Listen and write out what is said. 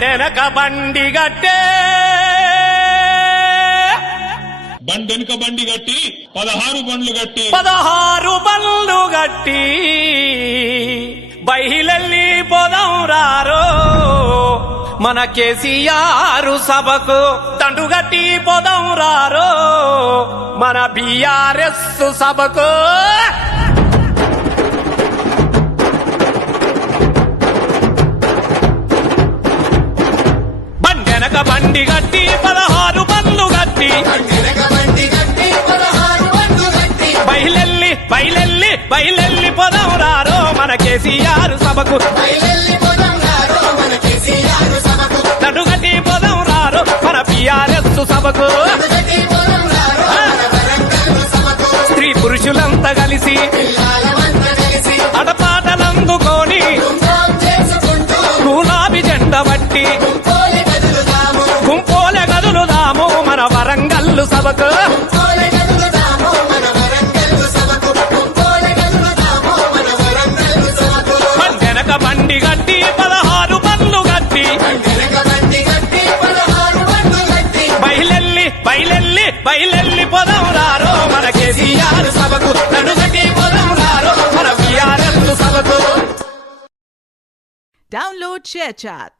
బండెనక బండి గట్టే బండెనక బండి గట్టి 16 బండ్లు గట్టి 16 బండ్లు గట్టి బయలెల్లి పోదాం రారో మన కేసీఆర్ సభకు దండుగట్టి పోదాం రారో మన బీఆర్ఎస్ సభకు బండెనక బండి గట్టి 16 బండ్లు గట్టి బయలెల్లి పోదాం రారో మన కేసీఆర్ సభకు దండుగట్టి పోదాం రారో మన బీఆర్ఎస్ సభకు స్త్రీ పురుషులంతా కలిసి అడపాటలందుకొని గులాబీ జెండ బట్టి గుంపోలే గదులుదాము మన వరంగల్లు సభకు బండెనక బండి గట్టి 16 బండ్లు గట్టి బయలెల్లి పోదాం రారో మన కేసీఆర్ సభకు దండుగట్టి పోదాం రారో మన బీఆర్ఎస్ సభకు. Download ShareChat.